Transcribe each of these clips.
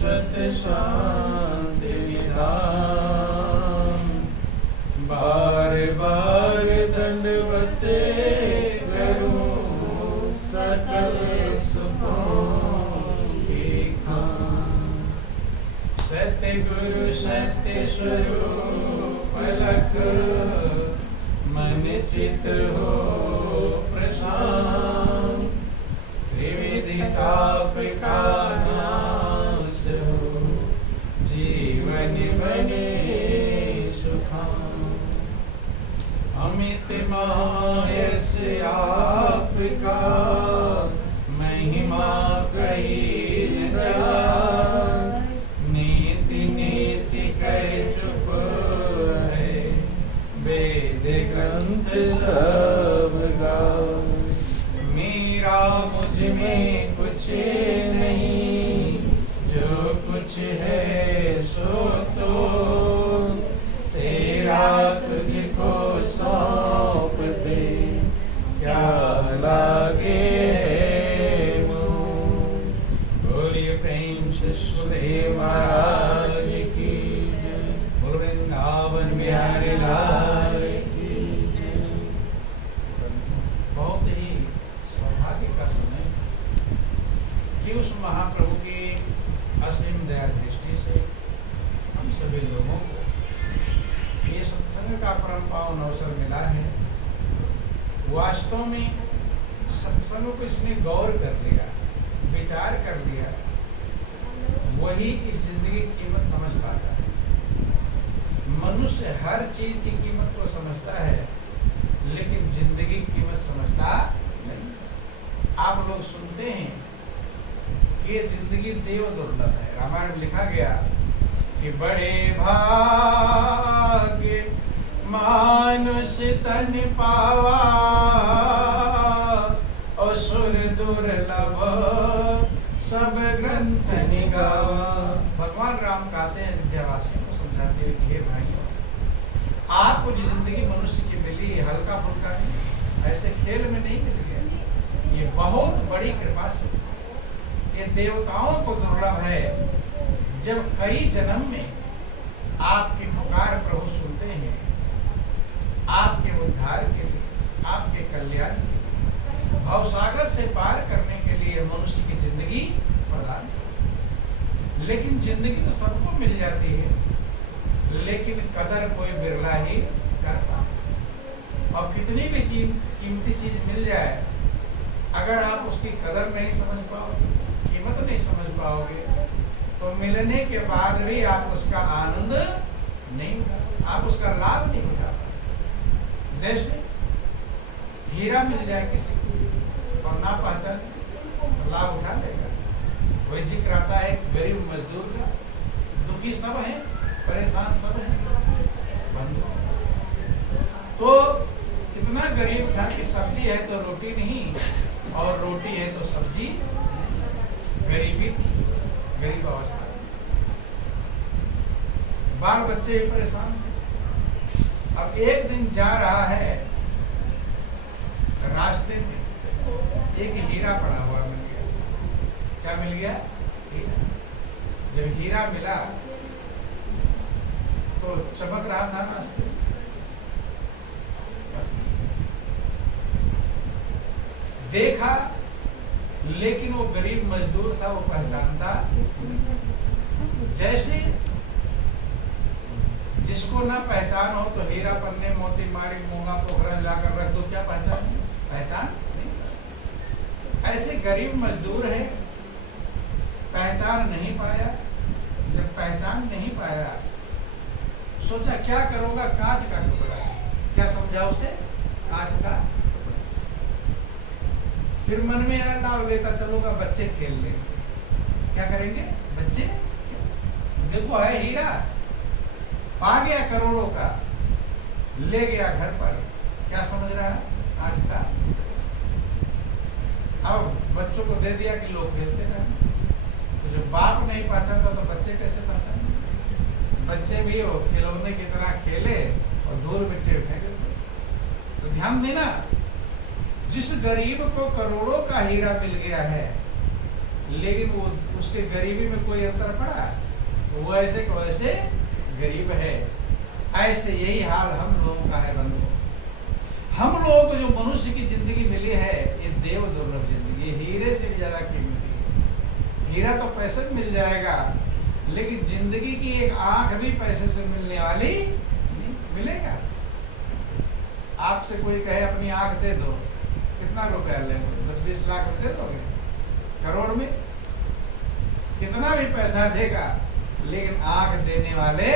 शाश्वत शांति निधान। बार बार दंडवत करूं सकल सुखों की खान। सत्य गुरु सत्य स्वरूप लख मन चित हो प्रशांत। त्रिविधि ताप का नाश हो जीवन बने सुखान। अमित महायश आपका महिमा कही न जाए। नीति नीति कर चुप है वेद ग्रंथ सब गाए। मेरा मुझ में कुछ नहीं जो कुछ है सो तो तेरा तुझको सौंप दे क्या लागे मुँह। बोलिए प्रेम से सुदेव महाराज की जय। बोल वृंदावन बिहारी लाल की जय। बहुत ही सौभाग्य का समय कि उस महाप्रभु की असीम दया दृष्टि से हम सभी लोगों को ये सत्संग का परम पावन अवसर मिला है। वास्तव में सत्संग को इसने गौर कर लिया, विचार कर लिया, वही इस जिंदगी की कीमत समझ पाता है। मनुष्य हर चीज की कीमत को समझता है लेकिन जिंदगी की कीमत समझता नहीं। आप लोग सुनते हैं कि ये जिंदगी देव दुर्लभ है। रामायण में लिखा गया कि बड़े भाग्य मानुष तन पावा असुर दुर्लभ सब ग्रंथ निगावा। भगवान राम कहते हैं अयोध्यावासियों को समझाते हुए कि हे भाइयों, आपको जो जिंदगी मनुष्य की मिली हल्का फुल्का नहीं, ऐसे खेल में नहीं मिल गया। ये बहुत बड़ी कृपा से ये देवताओं को दुर्लभ है जब कई जन्म में आपकी पुकार प्रभु सुनते हैं, आपके उद्धार के लिए, आपके कल्याण के लिए, भवसागर से पार करने के लिए मनुष्य की जिंदगी प्रदान। लेकिन जिंदगी तो सबको मिल जाती है लेकिन कदर कोई बिरला ही कर पाता। और कितनी भी कीमती चीज मिल जाए अगर आप उसकी कदर नहीं समझ पाओगे, कीमत नहीं समझ पाओगे तो मिलने के बाद भी आप उसका आनंद नहीं, आप उसका लाभ नहीं उठा पाओगे। जैसे हीरा मिल जाए किसी को और ना पहचाने लाभ उठा लेगा। वही जिक्र आता है गरीब मजदूर का, दुखी सब है, परेशान सब है बंधु। तो कितना गरीब था कि सब्जी है तो रोटी नहीं और रोटी है तो सब्जी। गरीबी थी, गरीब अवस्था। बाल बच्चे भी परेशान थे। अब एक दिन जा रहा है रास्ते में एक हीरा पड़ा हुआ मिल गया। क्या मिल गया? हीरा। जब हीरा मिला तो चमक रहा था रास्ते में। देखा लेकिन वो गरीब मजदूर था, वो पहचानता। जैसे जिसको ना पहचान हो तो हीरा पन्ने मोती मारी मूंगा पोखरा लाकर रख दो, क्या पहचान नहीं। ऐसे गरीब मजदूर है, पहचान नहीं पाया। जब पहचान नहीं पाया सोचा क्या करूंगा, कांच का टुकड़ा। क्या समझा उसे? कांच का। फिर मन में आया दाव लेता चलूंगा, बच्चे खेल ले। क्या करेंगे बच्चे? देखो है हीरा, पा गया करोड़ों का, ले गया घर पर। क्या समझ रहा है? आज का। अब बच्चों को दे दिया कि लोग खेलते रहे। तो जब बाप नहीं पहचानता तो बच्चे कैसे पहचाने? बच्चे भी वो खिलौने की तरह खेले और धूल मिट्टी फेंक देते। तो ध्यान देना, जिस गरीब को करोड़ों का हीरा मिल गया है लेकिन वो उसके गरीबी में कोई अंतर पड़ा? वो ऐसे को वैसे गरीब है। ऐसे यही हाल हम लोगों का है बंधु। हम लोगों को जो मनुष्य की जिंदगी मिली है ये देव दुर्लभ जिंदगी, हीरे से भी ज्यादा कीमती है। हीरा तो पैसे में मिल जाएगा, लेकिन जिंदगी की एक आंख भी पैसे से मिलने वाली नहीं मिलेगा। आपसे कोई कहे अपनी आंख दे दो, कितना रुपया लेंगे? 10-20 लाख में दे दोगे? करोड़ में? कितना भी पैसा देगा, लेकिन आंख देने वाले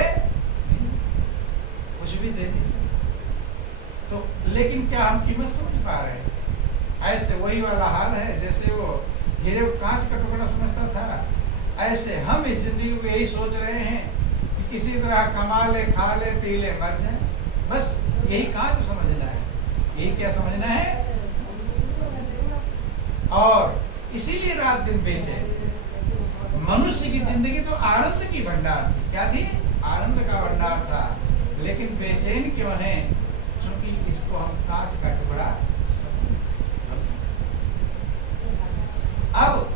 कुछ भी दे नहीं सकते। तो लेकिन क्या हम कीमत समझ पा रहे हैं? ऐसे वही वाला हाल है जैसे वो हीरे को कांच का टुकड़ा समझता था। ऐसे हम इस जिंदगी को यही सोच रहे हैं कि किसी तरह कमा ले, खा ले, पी ले, मर जाए, बस यही कांच समझना है। यही क्या समझना है? और इसीलिए रात दिन बेचे। मनुष्य की जिंदगी तो आनंद की भंडार थी। क्या थी? आनंद का भंडार था। लेकिन बेचैन क्यों है? क्योंकि इसको हम कांच का टुकड़ा अब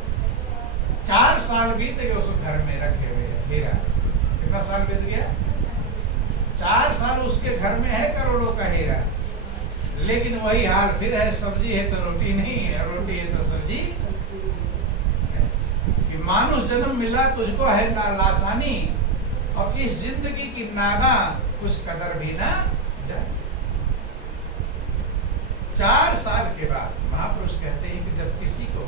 4 साल बीत गए उस घर में रखे हुए हीरा। कितना साल बीत गया? 4 साल उसके घर में है करोड़ों का हीरा, लेकिन वही हाल फिर है। सब्जी है तो रोटी नहीं है, रोटी है तो सब्जी। कि मानुष जन्म मिला तुझको है ना लासानी, और इस जिंदगी की नादा कुछ कदर भी ना जाए। 4 साल के बाद महापुरुष कहते हैं कि जब किसी को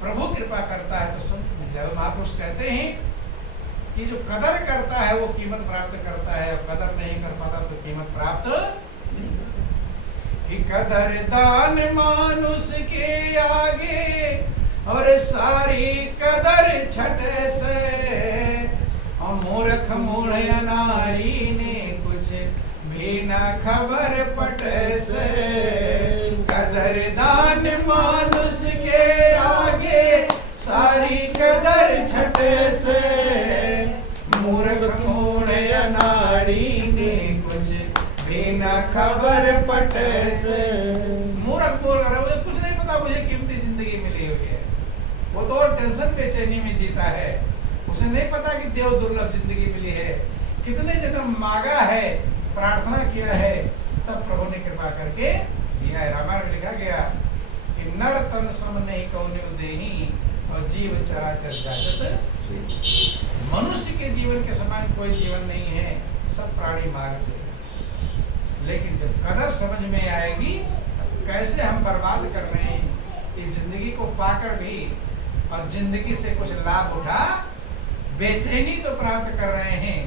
प्रभु कृपा करता है तो संत मिल जाए। महापुरुष कहते हैं कि जो कदर करता है वो कीमत प्राप्त करता है, और कदर नहीं कर पाता तो कीमत प्राप्त नहीं करता। कि कदर दान मानुष के आगे, और सारी कदर छठे से, और मूर्ख मूढ़ अनारी ने कुछ भी न खबर पटे से। कदर दान मानुष के आगे, सारी कदर छठे से, मूर्ख मूढ़ अनाड़ी ने कुछ भी न खबर पटे से। मूर्ख बोल रहा है, कुछ नहीं पता मुझे कीमती जिंदगी मिली हुई है। वो तो टेंशन बेचैनी में जीता है। उसे नहीं पता कि देव दुर्लभ जिंदगी मिली है, कितने जन्म मांगा है, प्रार्थना किया है, तब प्रभु ने कृपा करके दिया है। रामायण में लिखा गया कि नर तन सम नहीं कौन्यु देहि, और जीव चराचर जागत। मनुष्य के जीवन के समान कोई जीवन नहीं है, सब प्राणी मारते हैं। लेकिन जब कदर समझ में आएगी, कैसे हम बर्बाद कर रहे हैं इस जिंदगी को पाकर भी, और जिंदगी से कुछ लाभ उठा, बेचैनी तो प्राप्त कर रहे हैं,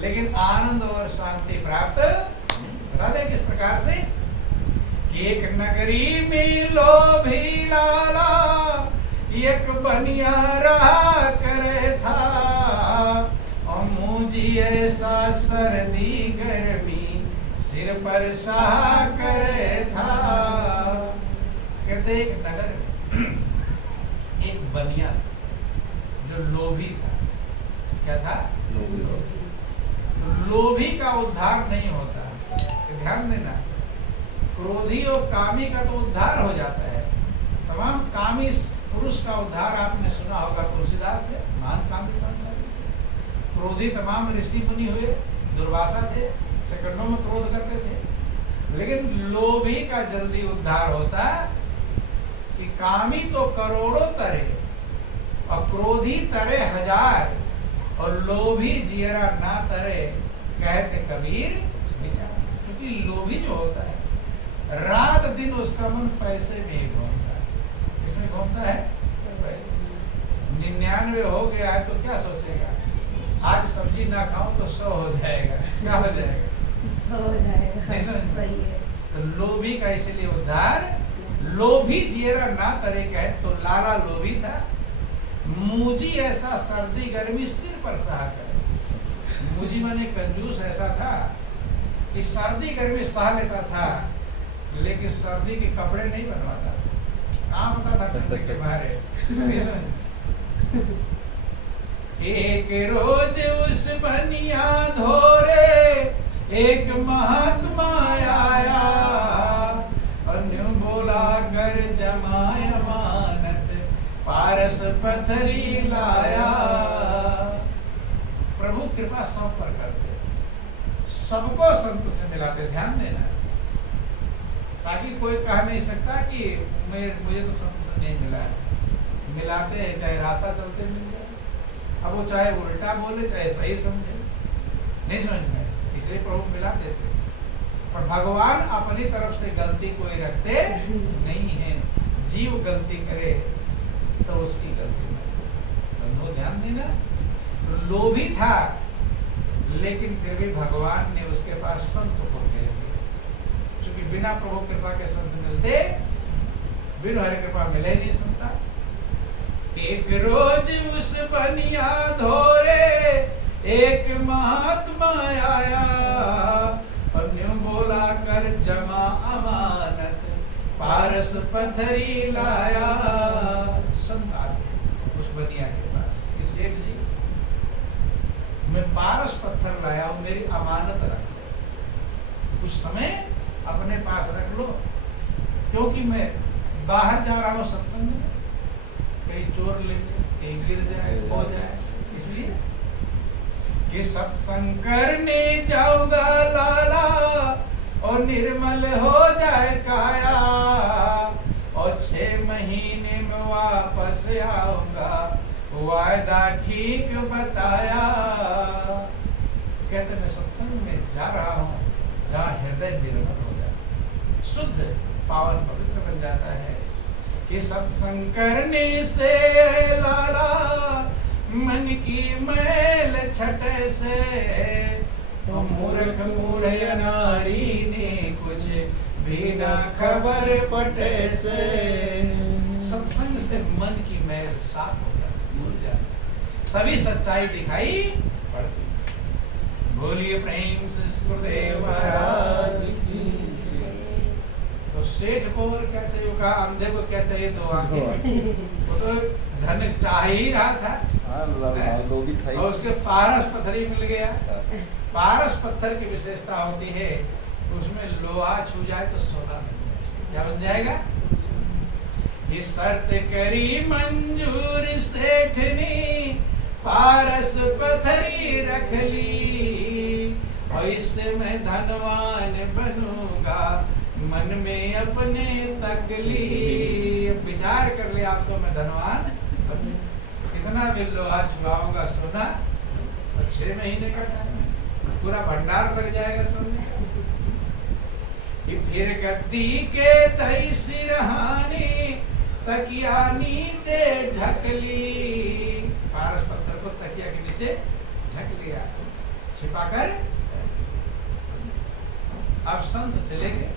लेकिन आनंद और शांति प्राप्त बता दें किस प्रकार से? कि एक नगरी में लोभी लाला, एक बनिया रहा करे था, और मुझी ऐसा सर्दी गर्मी सिर पर सहा करे था। कहते एक नगर में एक बनिया जो लोभी था। क्या था? लोभी। तो लोभी का उद्धार नहीं होता, ध्यान देना। क्रोधी और कामी का तो उद्धार हो जाता है। तमाम कामी पुरुष का उद्धार आपने सुना होगा, तुलसीदास थे, महान कामी संसारी थे। क्रोधी तमाम ऋषि मुनि हुए, दुर्वासा थे, सेकंडों में क्रोध करते थे। लेकिन लोभी का जल्दी उद्धार होता कि कामी तो करोड़ों तरे, और क्रोधी तरे हजार, और लोभी जियरा ना तरे, कहते कबीर विचार। क्योंकि लोभी जो होता है, रात दिन उसका मन पैसे में ही घूमता है। किसमें घूमता है? पैसे। 99 हो गया है तो क्या सोचेगा? आज सब्जी ना खाऊं तो 100 हो जाएगा। क्या हो जाएगा? 100 हो जाएगा। सही है। तो लोभी का इसलिए उद्धार, लोभी जियरा ना तरे कहे तो लाला लोभी था। मुझी ऐसा सर्दी गर्मी सिर पर सहा कर। मुझी माने कंजूस ऐसा था कि सर्दी गर्मी सह लेता था, लेकिन सर्दी के कपड़े नहीं बनवाता। कहाँ होता था ठंड के बारे? एक रोज उस बनिया धोरे एक महात्मा आया, अन्य बोला कर जमाया मानत पार पारस पथरी लाया। प्रभु कृपा सब पर करते, सबको संत से मिलाते। ध्यान देना, ताकि कोई कह नहीं सकता कि मुझे तो संत से नहीं मिला है। मिलाते हैं, चाहे रास्ता चलते मिल जाए। अब वो चाहे उल्टा बोले चाहे सही समझे, नहीं समझ में, इसलिए प्रभु मिला देते। पर भगवान अपनी तरफ से गलती कोई रखते नहीं है। जीव गलती करे तो उसकी गलती नहीं। ध्यान देना, लोभी था लेकिन फिर भी भगवान ने उसके पास संत को भेज दिया। क्योंकि बिना प्रभु कृपा के संत मिलते, बिन हरि कृपा मिले नहीं सुनता। एक रोज उस बनिया धोरे एक महात्मा आया, और न्यू बोला कर जमा अमानत पारस पथरी लाया। संत आदमी उस बनिया के पास, इस सेठ जी मैं पारस पत्थर लाया हूं, मेरी अमानत रख लो, कुछ समय अपने पास रख लो, क्योंकि मैं बाहर जा रहा हूं सत्संग में, कहीं चोर लेंगे, कहीं गिर जाए, खो जाए, इसलिए कि सत्संग करने जाऊंगा लाला और निर्मल हो जाए काया, और 6 महीने में वापस आऊंगा, वायदा ठीक बताया। कहते मैं सत्संग में जा रहा हूँ जहाँ हृदय निर्मल हो जाए, शुद्ध पावन पवित्र बन जाता है। कि सत्संग करने से लाला मन की मैल छटे से, मूर्ख मूढ़ नाड़ी ने कुछ भी ना खबर पटे से। सत्संग से मन की मैल साफ हो जाती, धुल जाती, तभी सच्चाई दिखाई पड़ती। बोलिए प्रेम से गुरुदेव महाराज की। तो सेठ को और क्या चाहिए, कहा अंधे को क्या चाहिए, तो आंखें, वो तो धन चाह ही रहा था, और उसके पारस पत्थरी मिल गया। पारस पत्थर की विशेषता होती है उसमें लोहा छू जाए तो सोना नहीं, क्या बन जाएगा। ये शर्त करी मंजूर सेठ ने, पारस पथरी रख ली, और इससे मैं धनवान बनूंगा, मन में अपने तक ली। विचार कर लिया आप तो मैं धनवान कितना भी लोहा छुआऊंगा सोना, तो 6 महीने का टाइम, पूरा भंडार लग जाएगा सोने का। फिर गद्दी के तई सिरहाने, तकिया नीचे ढक ली। पारस पत्थर को तकिया के नीचे ढक लिया, छिपाकर। अब संत चले गए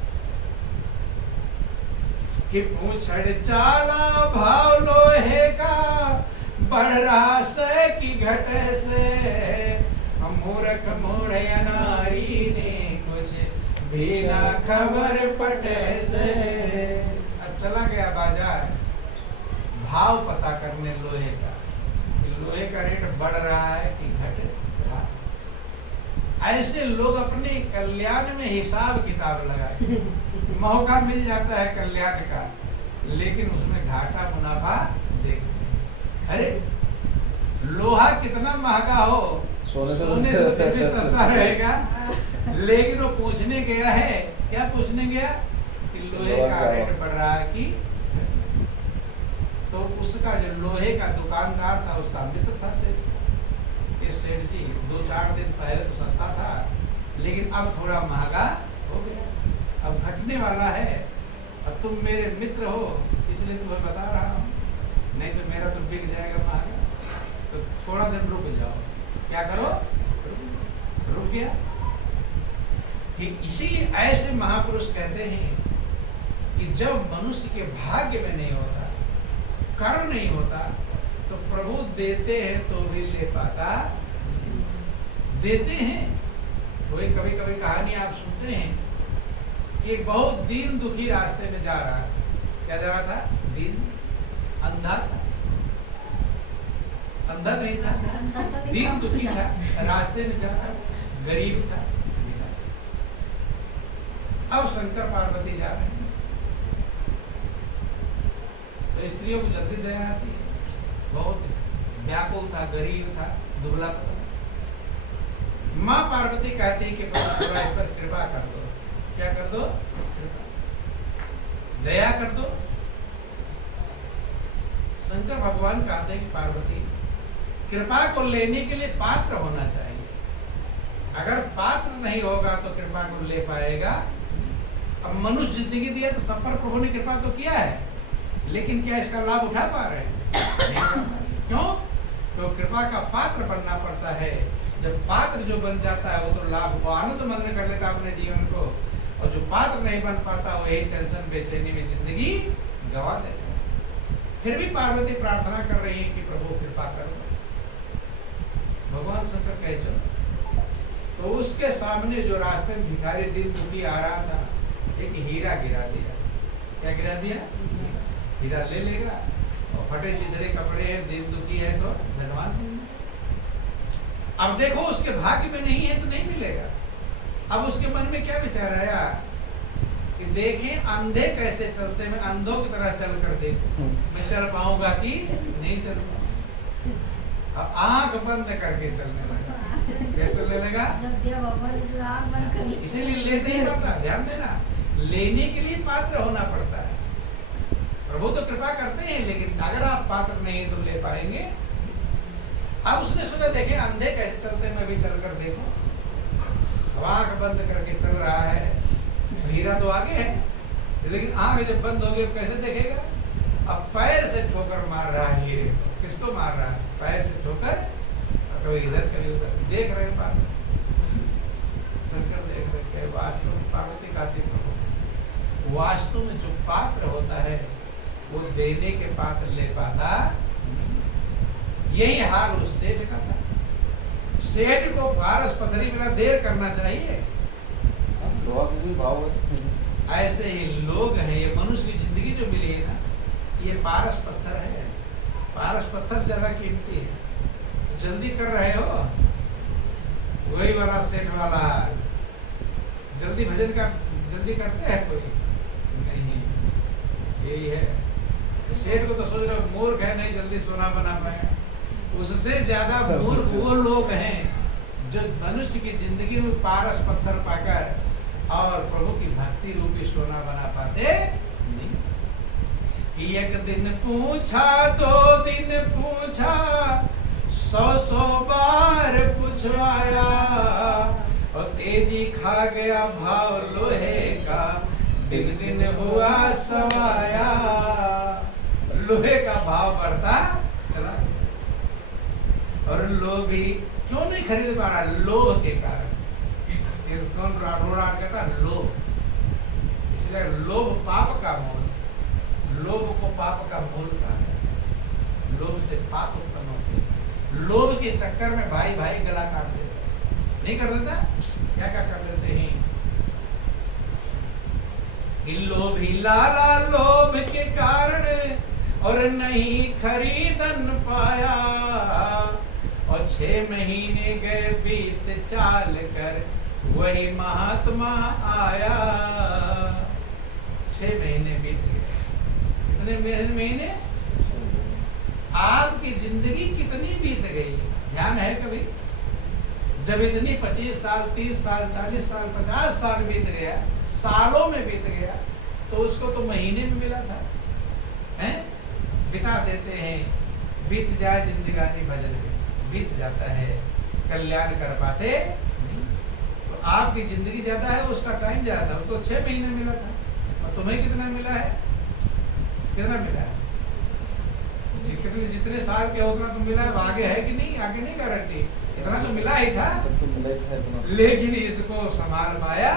कि पूछड़ चाला भाव लोहे का, बढ़ रहा से कि घटे से, मूर्ख मूढ़ नारी ने कुछ भी ना खबर पटे से। अब चला गया बाजार भाव पता करने लोहे का, लोहे का रेट बढ़ रहा है कि घट रहा। ऐसे लोग अपने कल्याण में हिसाब किताब लगाए, मौका मिल जाता है कल्याण का, लेकिन उसमें घाटा मुनाफा देखते। अरे लोहा कितना महंगा हो, सोने से भी सस्ता रहेगा, लेकिन वो पूछने गया है, क्या पूछने गया कि लोहे का रेट बढ़ रहा है कि, तो उसका जो लोहे का दुकानदार था उसका मित्र था सेठ। ये सेठ जी 2-4 दिन पहले तो सस्ता था, लेकिन अब थोड़ा महंगा हो गया, अब घटने वाला है। अब तुम मेरे मित्र हो इसलिए तुम्हें बता रहा हूँ, नहीं तो मेरा तो बिक जाएगा महंगा, तो थोड़ा दिन रुक जाओ। क्या करो, रुक गया। कि इसीलिए ऐसे महापुरुष कहते हैं कि जब मनुष्य के भाग्य में नहीं होता, कर्म नहीं होता, तो प्रभु देते हैं तो भी ले पाता, देते हैं। कोई कभी कभी कहानी आप सुनते हैं कि एक बहुत दीन दुखी रास्ते में जा रहा है। क्या जा रहा था? दीन, अंधा था, अंधा नहीं था, दीन दुखी था, रास्ते में जा रहा, गरीब था। अब शंकर पार्वती जा रहे हैं, तो स्त्रियों को जल्दी दया आती है, बहुत व्याकुल था, गरीब था, दुबला पतला। माँ पार्वती कहती है कि प्रभु थोड़ा इस पर कृपा कर दो। क्या कर दो? दया कर दो। शंकर भगवान कहते हैं कि पार्वती, कृपा को लेने के लिए पात्र होना चाहिए। अगर पात्र नहीं होगा तो कृपा को ले पाएगा। अब मनुष्य जिंदगी दिया तो सब पर प्रभु ने कृपा तो किया है, लेकिन क्या इसका लाभ उठा पा रहे हैं? नहीं उठा पा रहे। क्यों? तो कृपा का पात्र बनना पड़ता है। जब पात्र जो बन जाता है वो तो लाभ, वो आनंद मग्न कर लेता अपने जीवन को, और जो पात्र नहीं बन पाता वो यही टेंशन बेचैनी में जिंदगी गवा देता है। फिर भी पार्वती प्रार्थना कर रही है कि प्रभु कृपा कर दो। भगवान शंकर कहे चलो। तो उसके सामने जो रास्ते में भिखारी दिन दुखी आ रहा था, एक हीरा गिरा दिया। क्या गिरा दिया? हीरा ले लेगा, और फटे चिथड़े कपड़े हैं, दिन दुखी है तो धनवान नहीं। अब देखो उसके भाग्य में नहीं है तो नहीं मिलेगा। अब उसके मन में क्या विचार आया कि देखें अंधे कैसे चलते, मैं अंधों की तरह चल कर देखूं, मैं चल पाऊंगा कि नहीं चल पाऊंगा। अब आंख बंद करके चलने लगा। कैसे ले लेगा? इसीलिए ले नहीं पाता। ध्यान देना, लेने के लिए पात्र होना पड़ता है। प्रभु तो कृपा करते हैं, लेकिन अगर आप पात्र नहीं तो ले पाएंगे। अब उसने सोचा देखे अंधे कैसे चलते, मैं भी चलकर देखूं। आंख बंद करके चल रहा है, हीरा तो आगे है, लेकिन आंख जब बंद होगी कैसे देखेगा? अब पैर से ठोकर मार रहा है हीरे को। किसको मार रहा है? पैर से ठोकर, कभी इधर कभी उधर। देख रहे पार्वती, शंकर देख रहे। वास्तव में पार्वती कहती प्रभु, वास्तव में जो पात्र होता है वो देने के पात्र ले पाता। यही हाल उस सेठ का था। सेठ को पारस पथरी मिला, देर करना चाहिए। ऐसे ही लोग हैं, ये मनुष्य की जिंदगी जो मिली है ना, ये पारस पत्थर है। पारस पत्थर ज्यादा कीमती है। जल्दी कर रहे हो, वही वाला सेठ वाला जल्दी भजन का जल्दी करते हैं कोई नहीं। यही है, सेठ को तो सोच रहे हो मूर्ख है, नहीं जल्दी सोना बना पाए। उससे ज्यादा मूर्ख वो लोग हैं जो मनुष्य की जिंदगी में पारस पत्थर पाकर और प्रभु की भक्ति रूपी सोना बना पाते नहीं। एक दिन पूछा, 2 दिन पूछा, 100 बार पूछवाया, और तेजी खा गया भाव लोहे का, दिन दिन हुआ सवाया। लोहे का भाव बढ़ता चला, और लोभी क्यों नहीं खरीद पा रहा? लोभ के कारण। कौन रोड़ाट कहता? लोभ। इसलिए लोभ पाप का मूल। लोभ को पाप का मूल कहा है। लोभ से पाप उत्पन्न होते हैं। लोभ के चक्कर में भाई भाई गला काट देते। नहीं कर देता? क्या क्या कर देते हैं? लोभी लाला लोभ के कारण और नहीं खरीदन पाया, और 6 महीने गए बीत चाल कर, वही महात्मा आया। 6 महीने बीत गए। कितने महीने? आपकी जिंदगी कितनी बीत गई? ध्यान है कभी? जब इतनी 25 साल, 30 साल, 40 साल, 50 साल बीत गया, सालों में बीत गया, तो उसको तो महीने में मिला था। हैं? बिता देते हैं, बीत जाए जिंदगानी भजन में, बीत जाता है, कल्याण कर पाते नहीं। तो आपकी जिंदगी ज्यादा है, उसका टाइम ज्यादा था। उसको 6 महीने मिला था, और तुम्हें कितना मिला है? कितना मिला है? जितने साल के उतना तो मिला है। आगे है कि नहीं? आगे नहीं गारंटी। इतना तो मिला ही था, लेकिन इसको संभाल पाया।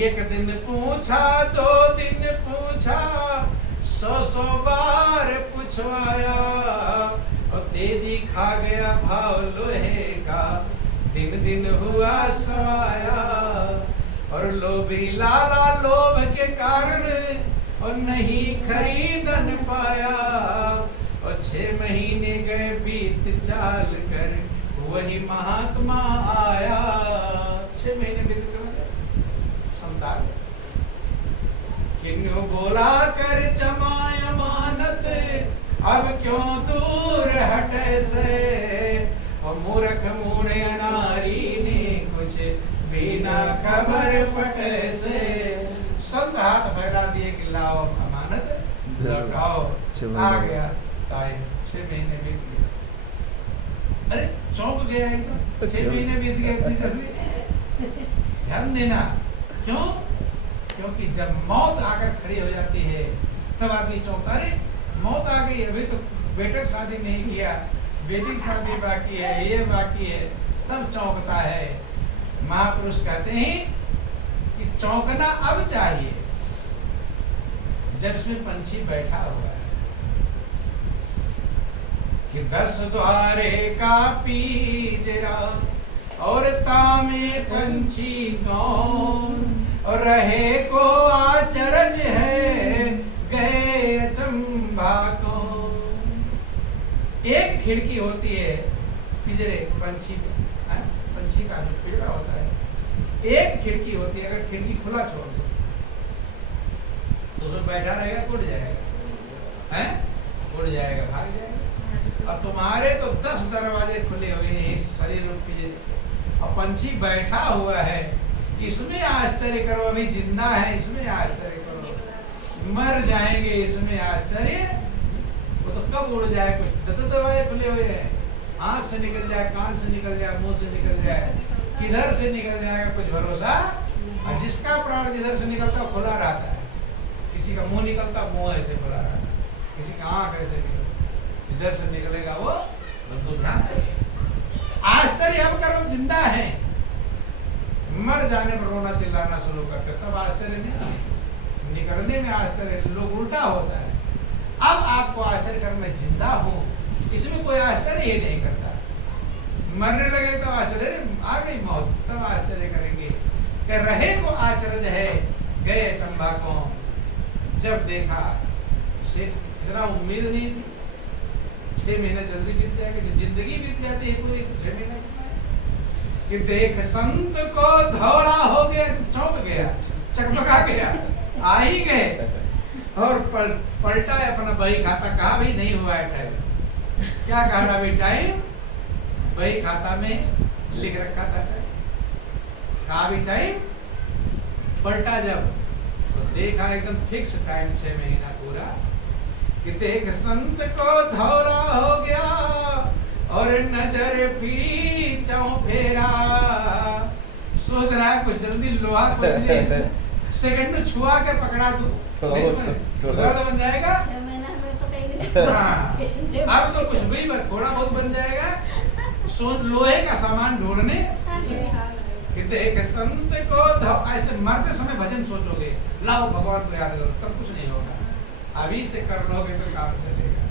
एक दिन पूछा, 2 दिन पूछा, 100 बार पूछवाया, और तेजी खा गया भाव लोहे का, दिन दिन हुआ सवाया। और लोभी लाला लोभ के कारण और नहीं खरीदन पाया, और 6 महीने गए बीत चाल कर, वही महात्मा आया। 6 महीने बीत गए। संतान किन्नु बोला कर जमाय मानत, अब क्यों दूर हटे से, और मूर्ख मूढ़ अनारी ने कुछ बिना खबर फटे से। संत हाथ फैला दिए कि लाओ अमानत लौटाओ। आ गया टाइम, 6 महीने बीत गए। अरे चौंक गया एकदम, 6 महीने बीत गए इतनी जल्दी। ध्यान देना, क्यों? क्योंकि जब मौत आकर खड़ी हो जाती है तब आदमी चौंकता। अरे मौत आ गई, अभी तो बेटे की शादी नहीं किया, बेटी की शादी बाकी है, ये बाकी है, तब चौंकता है। महापुरुष कहते हैं कि चौंकना अब चाहिए जब इसमें पंछी बैठा हुआ है कि 10 द्वारे का पिंजरा और तामे पंछी कौन, और रहे को आचरज है गए अचंभा कौन। एक खिड़की होती है पिंजरे, पंछी का जो पिंजरा होता है, एक खिड़की होती है। अगर खिड़की खुला छोड़ दो तो उसमें बैठा रहेगा, उड़ जाएगा, हैं? उड़ जाएगा, भाग जाएगा। अब तुम्हारे तो 10 दरवाजे खुले हुए हैं इस शरीर रूप पिंजरे, और पंछी बैठा हुआ है। इसमें आश्चर्य करो, अभी जिंदा है इसमें आश्चर्य करो, मर जाएंगे इसमें आश्चर्य। वो तो कब उड़ जाए, कुछ दरवाजे खुले हुए हैं, आंख से निकल जाए, कान से निकल जाए, मुंह से निकल जाए, किधर से निकल जाएगा कुछ भरोसा। और जिसका प्राण जिधर से निकलता खुला रहता है, किसी का मुंह निकलता मुंह ऐसे खुला रहता है, किसी का आंख ऐसे निकलता, जिधर से निकलेगा वो बंदूक ध्यान। आश्चर्य अब करो, जिंदा है, मर जाने पर रोना चिल्लाना शुरू करते, तब आश्चर्य नहीं, निकलने में आश्चर्य। लोग उल्टा होता है। अब आपको आश्चर्य कर, मैं जिंदा हूँ, इसमें कोई आश्चर्य ही नहीं करता। मरने लगे तब आश्चर्य, आ गई मौत तब आश्चर्य करेंगे कि रहे को आश्चर्य है गए अचंभा को। जब देखा से इतना उम्मीद नहीं थी, 6 महीने जल्दी बीत जाएगा, जो जिंदगी बीत जाती है पूरी 6 महीने कि देख संत को धौला हो गया, चौंक गया, चकमका गया, आ ही गए। और पलटा अपना बही खाता, कहा भी नहीं हुआ है टाइम। क्या कहा था अभी टाइम? बही खाता में लिख रखा था टाइम, कहा भी टाइम। पलटा जब तो देखा एकदम फिक्स टाइम, 6 महीना पूरा। कि देख संत को धौला हो गया और नजर फिरी चौफेरा। सोच रहा है कुछ जल्दी लोहा सेकंड में छुआ के पकड़ा दूं, तो बन जाएगा। अब तो कुछ भी थोड़ा बहुत बन जाएगा। लोहे का सामान ढूंढने देख संत को ऐसे मरते समय भजन सोचोगे, लाओ भगवान को याद करो, तब कुछ नहीं होगा। अभी से कर लोगे तो काम चलेगा।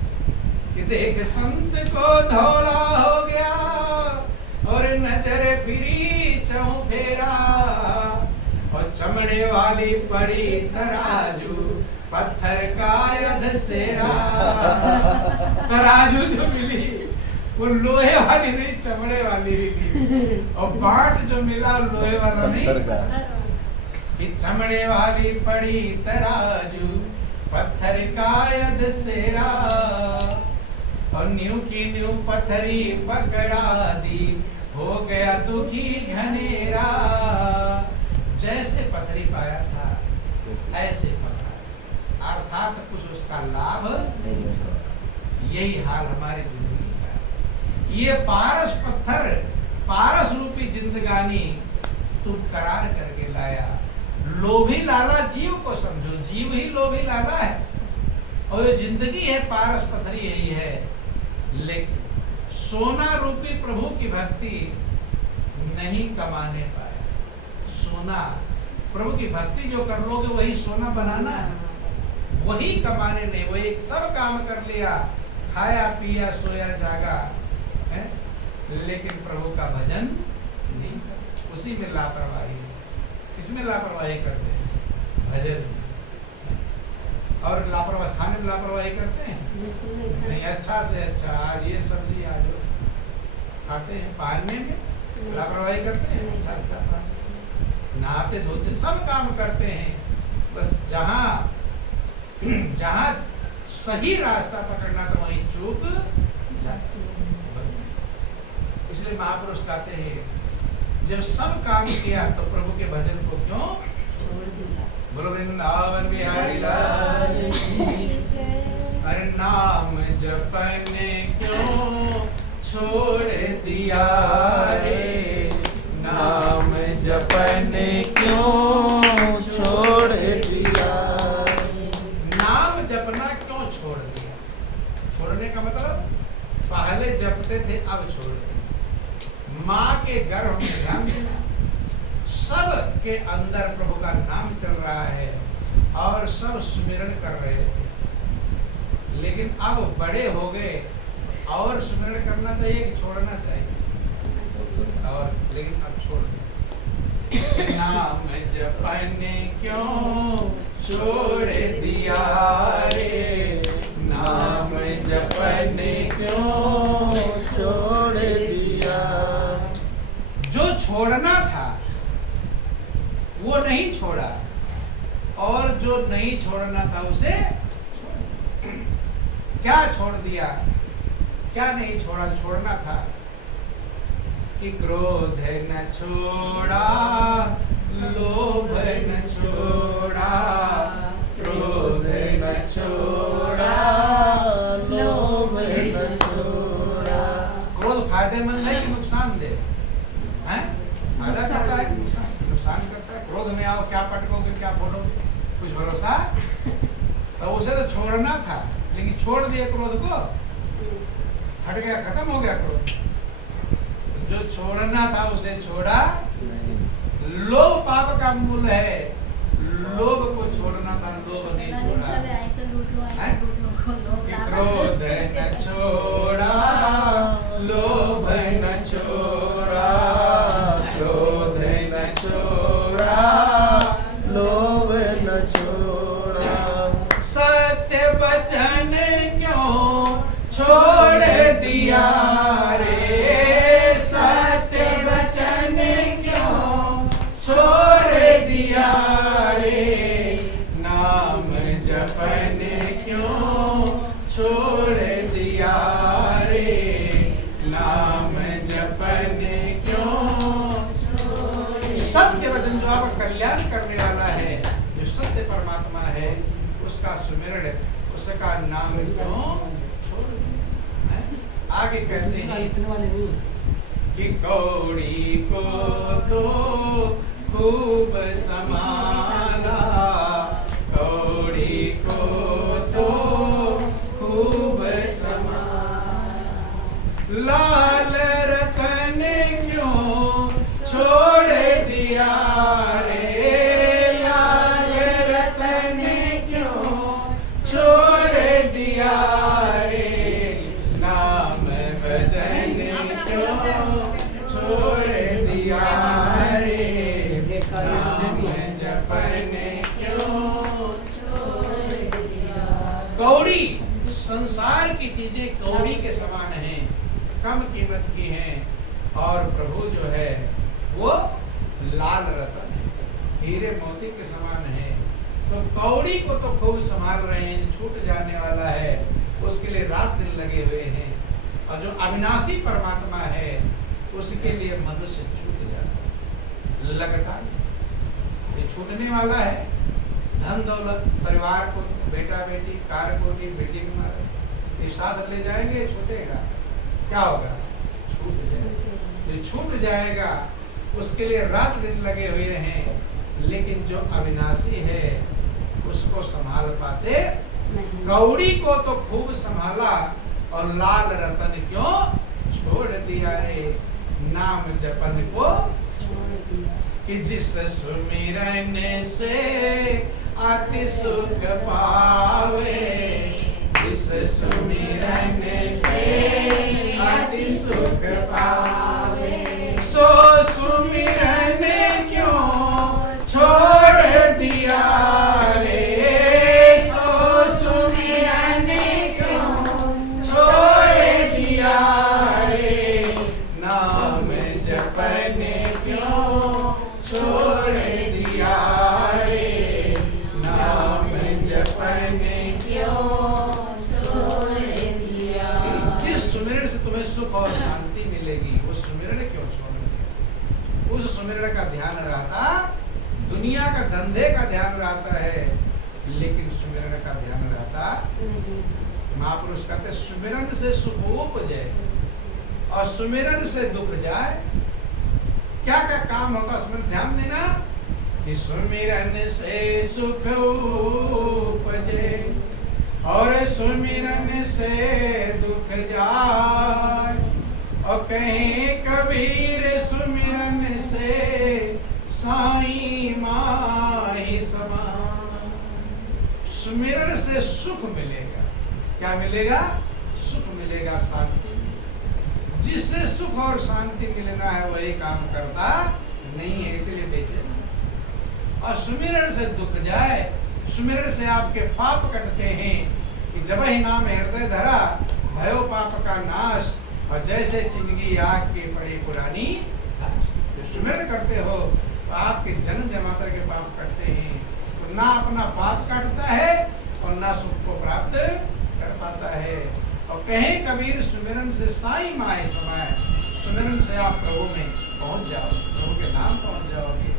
कि देख संत को धौला हो गया और नजर फिरी चौफेरा, और चमड़े वाली पड़ी तराजू पत्थर का अधसेरा। तराजू जो मिली वो लोहे वाली नहीं, चमड़े वाली भी थी, और बाट जो मिला लोहे वाला नहीं। कि चमड़े वाली पड़ी तराजू पत्थर का अधसेरा, और न्यू की न्यू पत्थरी पकड़ा दी, हो गया दुखी घनेरा। जैसे पत्थरी पाया था ऐसे पकड़ा, अर्थात कुछ उसका लाभ नहीं। यही हाल हमारी जिंदगी का है। ये पारस पत्थर, पारस रूपी जिंदगानी तुम करार करके लाया। लोभी लाला जीव को समझो, जीव ही लोभी लाला है, और ये जिंदगी है पारस पत्थरी यही है। लेकिन सोना रूपी प्रभु की भक्ति नहीं कमाने पाए। सोना प्रभु की भक्ति जो कर लोगे वही सोना बनाना है, वही कमाने नहीं। वही सब काम कर लिया, खाया पिया सोया जागा है, लेकिन प्रभु का भजन नहीं, उसी में लापरवाही। किसमें लापरवाही करते हैं? भजन। और लापरवाही खाने में लापरवाही करते हैं नहीं। अच्छा से अच्छा आज ये सब्जी आज वो खाते हैं, पहनने में लापरवाही करते हैं, अच्छा अच्छा नहाते धोते सब काम करते हैं, बस जहाँ सही रास्ता पकड़ना तो वहीं चूक जाती है। इसलिए महापुरुष कहते हैं जब सब काम किया तो प्रभु के भजन को क्यों छोड़ दिया। बोलो वृंदावन बिहारी लाल की। अरे नाम जपने क्यों छोड़ दिया रे, नाम जपने क्यों छोड़ दिया। नाम जपना क्यों छोड़ दिया? छोड़ने का मतलब पहले जपते थे अब छोड़ दिया। माँ के गर्भ में ध्यान देना, सब के अंदर प्रभु का नाम चल रहा है और सब सुमिरन कर रहे थे, लेकिन अब बड़े हो गए और सुमिरन करना चाहिए कि छोड़ना चाहिए? और लेकिन अब छोड़ दिया। नाम जपने क्यों छोड़ दिया रे, नाम जपने क्यों छोड़ दिया। जो छोड़ना था वो नहीं छोड़ा, और जो नहीं छोड़ना था उसे छोड़। क्या छोड़ दिया, क्या नहीं छोड़ा? छोड़ना था कि क्रोध न छोड़ा, लोभ न छोड़ा, क्रोध न छोड़ा, लोभ न छोड़ा। क्रोध फायदेमंद है कि नुकसानदेह है? फायदा करता है कि नुकसान करता है? क्रोध में आओ क्या पटकोगे क्या बोलोगे, कुछ भरोसा? तो उसे तो छोड़ना था, लेकिन छोड़ दिए क्रोध को, हट गया, खत्म हो गया क्रोध। जो छोड़ना था उसे छोड़ा। लोभ पाप का मूल है, लोभ को छोड़ना था, लोभ नहीं छोड़ा। क्रोध न छोड़ा, लोभ न छोड़ा, क्रोध न छोड़ा, लोभ न छोड़ा। सत्य वचन क्यों छोड़ दिया रे, सत्य वचन क्यों छोड़ दिया रे, नाम जपने क्यों छोड़ दिया रे, नाम जपने क्यों। सत्य वचन जो आपका कल्याण करने वाला है, जो सत्य परमात्मा है, उसका सुमिरण, उसका नाम क्यों छोड़ दिया? आगे कहते हैं कि कौड़ी को तो खूब समाला, कौड़ी को तो खूब समाला, लाल रतन क्यों छोड़ दिया रे, लाल रतन क्यों छोड़ दिया रे, नाम भजन क्यों छोड़ दिया रे, नाम जपने क्यों छोड़ दिया। कौड़ी, संसार की चीजें कौड़ी के समान हैं, कम कीमत की हैं, और प्रभु जो है वो लाल रतन है, हीरे मोती के समान है। तो कौड़ी को तो खूब संभाल रहे हैं, छूट जाने वाला है, उसके लिए रात दिन लगे हुए हैं, और जो अविनाशी परमात्मा है उसके लिए मनुष्य छूट जाता, लगता ये छूटने वाला है। धन दौलत, परिवार को, बेटा बेटी, कार कोठी, बिल्डिंग इमारत, ये साथ ले जाएंगे, छूटेगा, क्या होगा? छूट जाएगा। ये छूट जाएगा, उसके लिए रात दिन लगे हुए हैं, लेकिन जो अविनाशी है उसको संभाल पाते। कौड़ी को तो खूब संभाला, और लाल रतन क्यों छोड़ दिया रे, नाम जपन को छोड़ दिया। कि जिस सुमिरन से अति सुख पावे, जिस सुमिरन से अति सुख पावे, सो सुमिरन क्यों छोड़ दिया रे, सो सुमिरन क्यों छोड़ दिया रे, नाम जपने क्यों छोड़ दिया रे, नाम जपने क्यों तुम्हें सुख और शांति मिलेगी, वो सुमिरन क्यों छोड़ोगे? उस सुमिरन का ध्यान रहता, दुनिया का धंधे का ध्यान रहता है, लेकिन सुमिरन का ध्यान रहता। महापुरुष कहते सुमिरन से सुख उपजे और सुमिरन से दुख जाए। क्या क्या काम होगा उसमें ध्यान देना कि सुमिरन से सुख उपजे और सुमिरन से दुख जाए। और कहे कबीर सुमिरन से साईं माही समान। सुमिरन से सुख मिलेगा। क्या मिलेगा? सुख मिलेगा, शांति। जिससे सुख और शांति मिलना है वही काम करता नहीं है, इसलिए बेचैन। और सुमिरन से दुख जाए, सुमिरन से आपके पाप कटते हैं कि जब ही नाम हृदय धरा भयो पाप का नाश। और जैसे जिंदगी आग की पड़ी पुरानी, जो सुमिरन करते हो तो आपके जन्म जन्मांतर के पाप कटते हैं। तो ना अपना पाप काटता है और ना सुख को प्राप्त कर पाता है। और कहे कबीर सुमिरन से साईं माए समाए। सुमिरन से आप प्रभु में पहुंच जाओगे, प्रभु के नाम पहुंच जाओगे।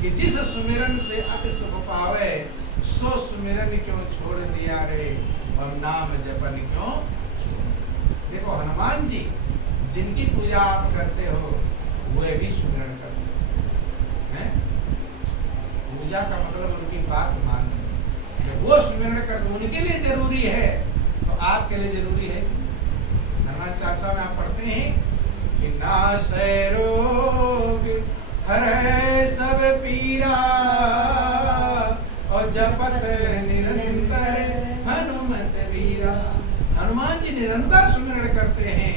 कि जिस सुमिरन से अति सुख पावे, सो सुमिरन क्यों छोड़ दिया रे, और नाम जपन क्यों छोड़। देखो हनुमान जी जिनकी पूजा आप करते हो वे भी सुमिरन करते हैं। पूजा का मतलब उनकी बात मानना। जब वो सुमिरन करते उनके लिए जरूरी है तो आपके लिए जरूरी है। हनुमान चालीसा में आप पढ़ते हैं कि नासै रोग हरै सब पीरा और जपत निरंतर हनुमत वीरा। हनुमान जी निरंतर सुमिरन करते हैं,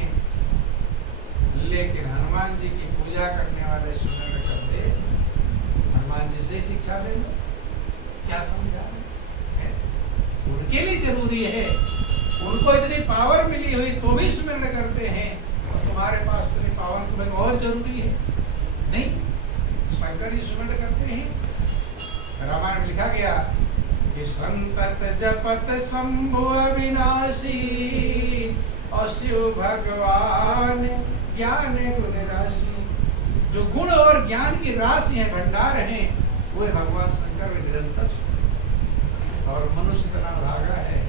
लेकिन हनुमान जी की पूजा करने वाले सुमिरन करते। हनुमान जी से शिक्षा दे दो, क्या समझा है? उनके लिए जरूरी है। उनको इतनी पावर मिली हुई तो भी सुमिरन करते हैं, और तुम्हारे पास इतनी पावर तुम्हें और जरूरी है नहीं। शंकर जी सुमिरन करते हैं। रामायण में लिखा गया कि संतत जपत शंभु अविनाशी और शिव भगवान ज्ञान गुण राशि। जो गुण और ज्ञान की राशि है, भंडार है, वो भगवान शंकर में निरंतर। और मनुष्य इतना भागा है